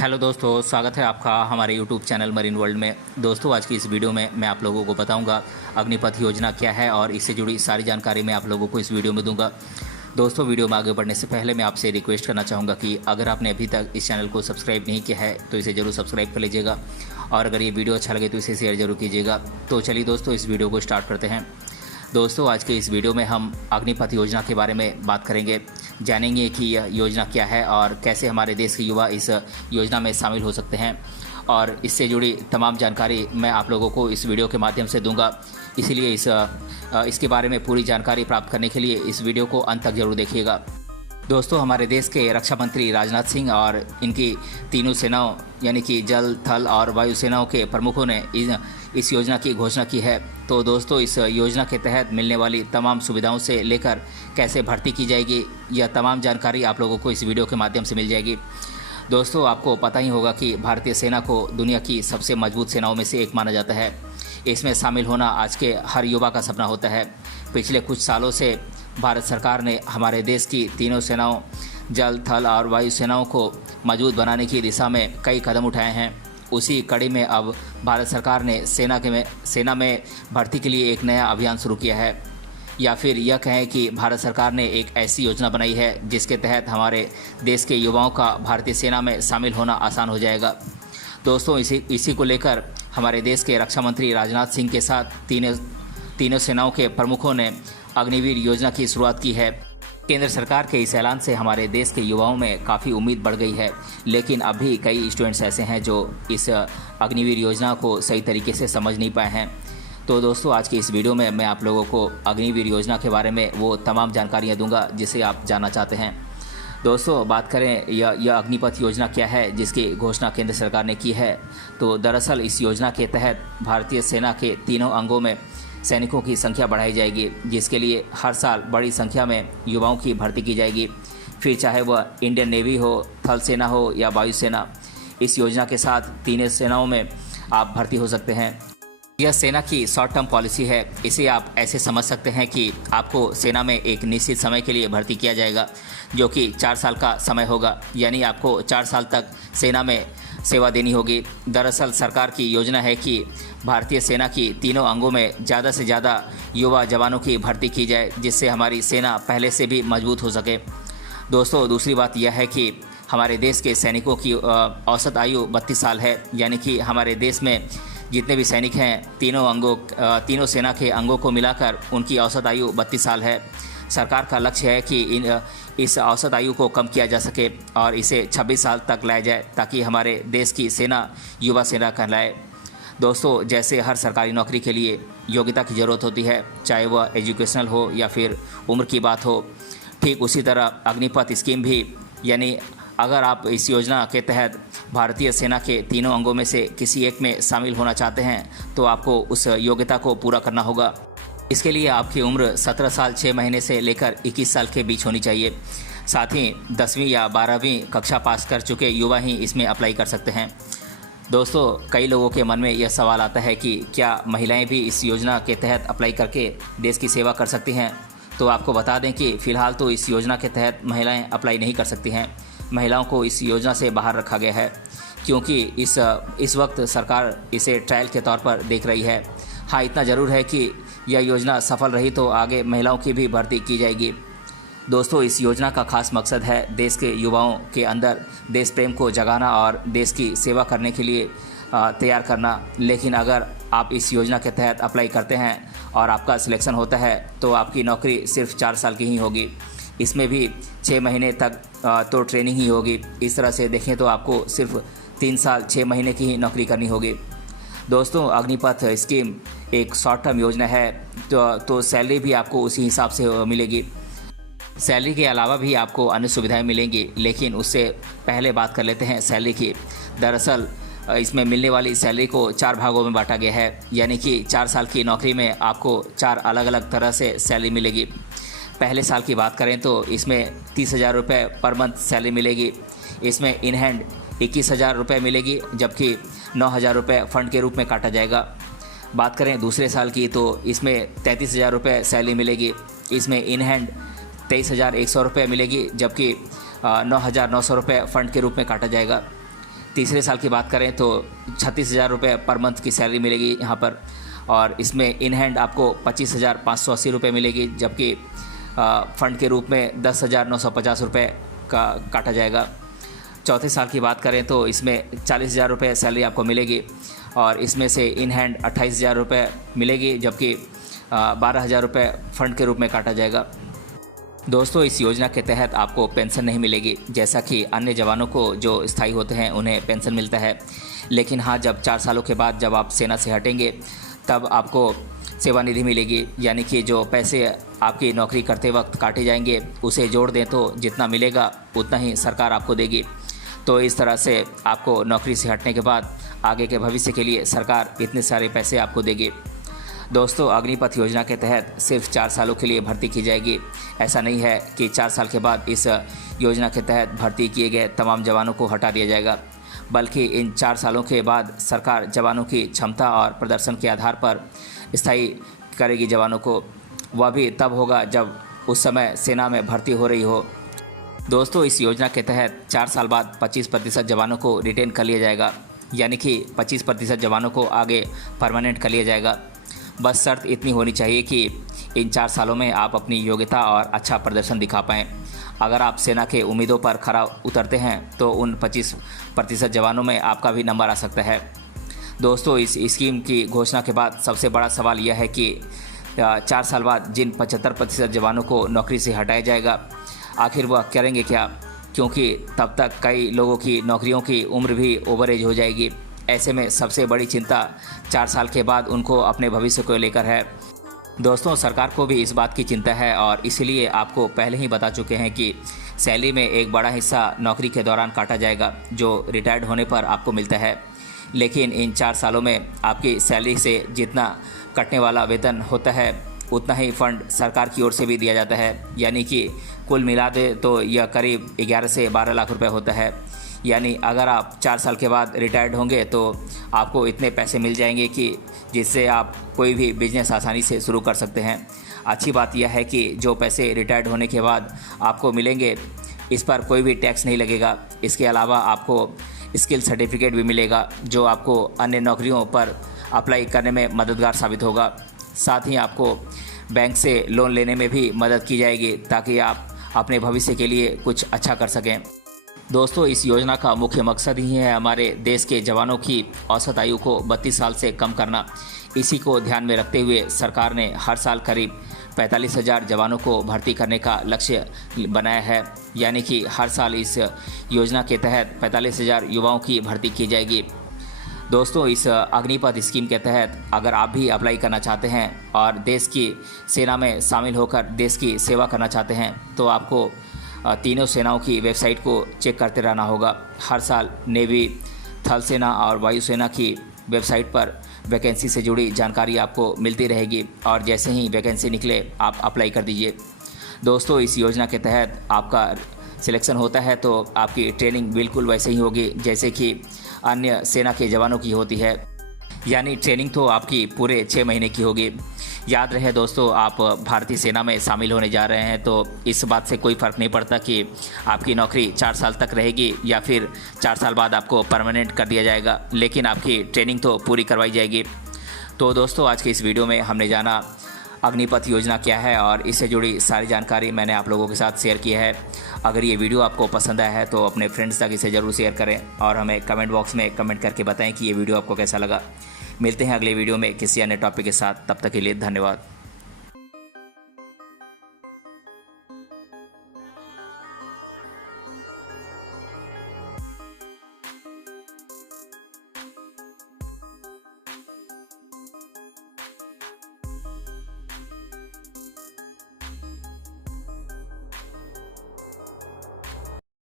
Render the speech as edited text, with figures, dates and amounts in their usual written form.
Hello दोस्तों, स्वागत है आपका हमारे यूट्यूब चैनल मरीन वर्ल्ड में। दोस्तों, आज की इस वीडियो में मैं आप लोगों को बताऊंगा अग्निपथ योजना क्या है और इससे जुड़ी सारी जानकारी मैं आप लोगों को इस वीडियो में दूंगा। दोस्तों, वीडियो में आगे बढ़ने से पहले मैं आपसे रिक्वेस्ट करना चाहूँगा कि अगर आपने अभी तक इस चैनल को सब्सक्राइब नहीं किया है तो इसे ज़रूर सब्सक्राइब कर लीजिएगा और अगर ये वीडियो अच्छा लगे तो इसे शेयर जरूर कीजिएगा। तो चलिए दोस्तों, इस वीडियो को स्टार्ट करते हैं। दोस्तों, आज के इस वीडियो में हम अग्निपथ योजना के बारे में बात करेंगे, जानेंगे कि यह योजना क्या है और कैसे हमारे देश के युवा इस योजना में शामिल हो सकते हैं और इससे जुड़ी तमाम जानकारी मैं आप लोगों को इस वीडियो के माध्यम से दूंगा। इसीलिए इसके बारे में पूरी जानकारी प्राप्त करने के लिए इस वीडियो को अंत तक जरूर देखिएगा। दोस्तों, हमारे देश के रक्षा मंत्री राजनाथ सिंह और इनकी तीनों सेनाओं यानी कि जल, थल और वायु सेनाओं के प्रमुखों ने इस योजना की घोषणा की है। तो दोस्तों, इस योजना के तहत मिलने वाली तमाम सुविधाओं से लेकर कैसे भर्ती की जाएगी, यह तमाम जानकारी आप लोगों को इस वीडियो के माध्यम से मिल जाएगी। दोस्तों, आपको पता ही होगा कि भारतीय सेना को दुनिया की सबसे मजबूत सेनाओं में से एक माना जाता है। इसमें शामिल होना आज के हर युवा का सपना होता है। पिछले कुछ सालों से भारत सरकार ने हमारे देश की तीनों सेनाओं जल, थल और वायु सेनाओं को मजबूत बनाने की दिशा में कई कदम उठाए हैं। उसी कड़ी में अब भारत सरकार ने सेना में भर्ती के लिए एक नया अभियान शुरू किया है, या फिर यह कहें कि भारत सरकार ने एक ऐसी योजना बनाई है जिसके तहत हमारे देश के युवाओं का भारतीय सेना में शामिल होना आसान हो जाएगा। दोस्तों, इसी को लेकर हमारे देश के रक्षा मंत्री राजनाथ सिंह के साथ तीनों सेनाओं के प्रमुखों ने अग्निवीर योजना की शुरुआत की है। केंद्र सरकार के इस ऐलान से हमारे देश के युवाओं में काफ़ी उम्मीद बढ़ गई है, लेकिन अब भी कई स्टूडेंट्स ऐसे हैं जो इस अग्निवीर योजना को सही तरीके से समझ नहीं पाए हैं। तो दोस्तों, आज की इस वीडियो में मैं आप लोगों को अग्निवीर योजना के बारे में वो तमाम जानकारियाँ दूंगा जिसे आप जानना चाहते हैं। दोस्तों, बात करें यह अग्निपथ योजना क्या है जिसकी घोषणा केंद्र सरकार ने की है, तो दरअसल इस योजना के तहत भारतीय सेना के तीनों अंगों में सैनिकों की संख्या बढ़ाई जाएगी, जिसके लिए हर साल बड़ी संख्या में युवाओं की भर्ती की जाएगी, फिर चाहे वह इंडियन नेवी हो, थल सेना हो या वायुसेना। इस योजना के साथ तीनों सेनाओं में आप भर्ती हो सकते हैं। यह सेना की शॉर्ट टर्म पॉलिसी है। इसे आप ऐसे समझ सकते हैं कि आपको सेना में एक निश्चित समय के लिए भर्ती किया जाएगा, जो कि 4 साल का समय होगा, यानी आपको 4 साल तक सेना में सेवा देनी होगी। दरअसल सरकार की योजना है कि भारतीय सेना की तीनों अंगों में ज़्यादा से ज़्यादा युवा जवानों की भर्ती की जाए, जिससे हमारी सेना पहले से भी मजबूत हो सके। दोस्तों, दूसरी बात यह है कि हमारे देश के सैनिकों की औसत आयु 32 साल है, यानी कि हमारे देश में जितने भी सैनिक हैं तीनों सेना के अंगों को मिलाकर उनकी औसत आयु 32 साल है। सरकार का लक्ष्य है कि इस औसत आयु को कम किया जा सके और इसे 26 साल तक लाया जाए, ताकि हमारे देश की सेना युवा सेना कहलाए। दोस्तों, जैसे हर सरकारी नौकरी के लिए योग्यता की ज़रूरत होती है, चाहे वह एजुकेशनल हो या फिर उम्र की बात हो, ठीक उसी तरह अग्निपथ स्कीम भी, यानी अगर आप इस योजना के तहत भारतीय सेना के तीनों अंगों में से किसी एक में शामिल होना चाहते हैं तो आपको उस योग्यता को पूरा करना होगा। इसके लिए आपकी उम्र 17 साल 6 महीने से लेकर 21 साल के बीच होनी चाहिए। साथ ही 10वीं या 12वीं कक्षा पास कर चुके युवा ही इसमें अप्लाई कर सकते हैं। दोस्तों, कई लोगों के मन में यह सवाल आता है कि क्या महिलाएं भी इस योजना के तहत अप्लाई करके देश की सेवा कर सकती हैं? तो आपको बता दें कि फ़िलहाल तो इस योजना के तहत महिलाएं अप्लाई नहीं कर सकती हैं। महिलाओं को इस योजना से बाहर रखा गया है, क्योंकि इस वक्त सरकार इसे ट्रायल के तौर पर देख रही है। हाँ, इतना ज़रूर है कि यह योजना सफल रही तो आगे महिलाओं की भी भर्ती की जाएगी। दोस्तों, इस योजना का खास मकसद है देश के युवाओं के अंदर देश प्रेम को जगाना और देश की सेवा करने के लिए तैयार करना। लेकिन अगर आप इस योजना के तहत अप्लाई करते हैं और आपका सिलेक्शन होता है तो आपकी नौकरी सिर्फ 4 साल की ही होगी। इसमें भी 6 महीने तक तो ट्रेनिंग ही होगी। इस तरह से देखें तो आपको सिर्फ 3 साल 6 महीने की ही नौकरी करनी होगी। दोस्तों, अग्निपथ स्कीम एक शॉर्ट टर्म योजना है, तो सैलरी भी आपको उसी हिसाब से मिलेगी। सैलरी के अलावा भी आपको अन्य सुविधाएं मिलेंगी, लेकिन उससे पहले बात कर लेते हैं सैलरी की। दरअसल इसमें मिलने वाली सैलरी को 4 भागों में बांटा गया है, यानी कि 4 साल की नौकरी में आपको 4 अलग अलग तरह से सैलरी मिलेगी। पहले साल की बात करें तो इसमें 30,000 रुपये पर मंथ सैलरी मिलेगी। इसमें इन हैंड 21,000 रुपये मिलेगी, जबकि 9,000 रुपये फ़ंड के रूप में काटा जाएगा। बात करें दूसरे साल की तो इसमें 33,000 रुपये सैलरी मिलेगी। इसमें इन हैंड 23,100 रुपये मिलेगी, जबकि 9,900 रुपये फ़ंड के रूप में काटा जाएगा। तीसरे साल की बात करें तो 36,000 रुपये पर मंथ की सैलरी मिलेगी यहाँ पर, और इसमें इन हैंड आपको 25,580 रुपये मिलेगी, जबकि फ़ंड के रूप में 10,950 रुपये का काटा जाएगा। चौथे साल की बात करें तो इसमें 40,000 रुपये सैलरी आपको मिलेगी, और इसमें से इन हैंड 28,000 रुपये मिलेगी, जबकि 12,000 रुपये फ़ंड के रूप में काटा जाएगा। दोस्तों, इस योजना के तहत आपको पेंशन नहीं मिलेगी, जैसा कि अन्य जवानों को जो स्थायी होते हैं उन्हें पेंशन मिलता है। लेकिन हाँ, जब 4 सालों के बाद जब आप सेना से हटेंगे तब आपको सेवानिधि मिलेगी, यानी कि जो पैसे आपकी नौकरी करते वक्त काटे जाएंगे उसे जोड़ दें तो जितना मिलेगा उतना ही सरकार आपको देगी। तो इस तरह से आपको नौकरी से हटने के बाद आगे के भविष्य के लिए सरकार इतने सारे पैसे आपको देगी। दोस्तों, अग्निपथ योजना के तहत सिर्फ 4 सालों के लिए भर्ती की जाएगी। ऐसा नहीं है कि 4 साल के बाद इस योजना के तहत भर्ती किए गए तमाम जवानों को हटा दिया जाएगा, बल्कि इन 4 सालों के बाद सरकार जवानों की क्षमता और प्रदर्शन के आधार पर स्थायी करेगी जवानों को। वह भी तब होगा जब उस समय सेना में भर्ती हो रही हो। दोस्तों, इस योजना के तहत 4 साल बाद 25% जवानों को रिटेन कर लिया जाएगा, यानी कि 25% जवानों को आगे परमानेंट कर लिया जाएगा। बस शर्त इतनी होनी चाहिए कि इन 4 सालों में आप अपनी योग्यता और अच्छा प्रदर्शन दिखा पाएँ। अगर आप सेना के उम्मीदों पर खरा उतरते हैं तो उन 25% जवानों में आपका भी नंबर आ सकता है। दोस्तों, इस स्कीम की घोषणा के बाद सबसे बड़ा सवाल यह है कि 4 साल बाद जिन 75% जवानों को नौकरी से हटाया जाएगा, आखिर वह करेंगे क्या, क्योंकि तब तक कई लोगों की नौकरियों की उम्र भी ओवर एज हो जाएगी। ऐसे में सबसे बड़ी चिंता 4 साल के बाद उनको अपने भविष्य को लेकर है। दोस्तों, सरकार को भी इस बात की चिंता है, और इसीलिए आपको पहले ही बता चुके हैं कि सैलरी में एक बड़ा हिस्सा नौकरी के दौरान काटा जाएगा, जो रिटायर्ड होने पर आपको मिलता है। लेकिन इन 4 सालों में आपकी सैलरी से जितना कटने वाला वेतन होता है उतना ही फ़ंड सरकार की ओर से भी दिया जाता है, यानी कि कुल मिला दे तो यह करीब 11 से 12 लाख रुपए होता है। यानी अगर आप 4 साल के बाद रिटायर्ड होंगे तो आपको इतने पैसे मिल जाएंगे कि जिससे आप कोई भी बिजनेस आसानी से शुरू कर सकते हैं। अच्छी बात यह है कि जो पैसे रिटायर्ड होने के बाद आपको मिलेंगे, इस पर कोई भी टैक्स नहीं लगेगा। इसके अलावा आपको स्किल सर्टिफिकेट भी मिलेगा, जो आपको अन्य नौकरियों पर अप्लाई करने में मददगार साबित होगा। साथ ही आपको बैंक से लोन लेने में भी मदद की जाएगी, ताकि आप अपने भविष्य के लिए कुछ अच्छा कर सकें। दोस्तों, इस योजना का मुख्य मकसद ही है हमारे देश के जवानों की औसत आयु को 32 साल से कम करना। इसी को ध्यान में रखते हुए सरकार ने हर साल करीब 45,000 जवानों को भर्ती करने का लक्ष्य बनाया है, यानी कि हर साल इस योजना के तहत 45,000 युवाओं की भर्ती की जाएगी। दोस्तों, इस अग्निपथ स्कीम के तहत अगर आप भी अप्लाई करना चाहते हैं और देश की सेना में शामिल होकर देश की सेवा करना चाहते हैं, तो आपको तीनों सेनाओं की वेबसाइट को चेक करते रहना होगा। हर साल नेवी, थल सेना और वायुसेना की वेबसाइट पर वैकेंसी से जुड़ी जानकारी आपको मिलती रहेगी, और जैसे ही वैकेंसी निकले आप अप्लाई कर दीजिए। दोस्तों, इस योजना के तहत आपका सिलेक्शन होता है तो आपकी ट्रेनिंग बिल्कुल वैसे ही होगी जैसे कि अन्य सेना के जवानों की होती है, यानी ट्रेनिंग तो आपकी पूरे 6 महीने की होगी। याद रहे दोस्तों, आप भारतीय सेना में शामिल होने जा रहे हैं तो इस बात से कोई फ़र्क नहीं पड़ता कि आपकी नौकरी 4 साल तक रहेगी या फिर 4 साल बाद आपको परमानेंट कर दिया जाएगा, लेकिन आपकी ट्रेनिंग तो पूरी करवाई जाएगी। तो दोस्तों, आज के इस वीडियो में हमने जाना अग्निपथ योजना क्या है और इससे जुड़ी सारी जानकारी मैंने आप लोगों के साथ शेयर की है। अगर ये वीडियो आपको पसंद आया है तो अपने फ्रेंड्स तक इसे ज़रूर शेयर करें और हमें कमेंट बॉक्स में कमेंट करके बताएं कि ये वीडियो आपको कैसा लगा। मिलते हैं अगले वीडियो में किसी अन्य टॉपिक के साथ, तब तक के लिए धन्यवाद।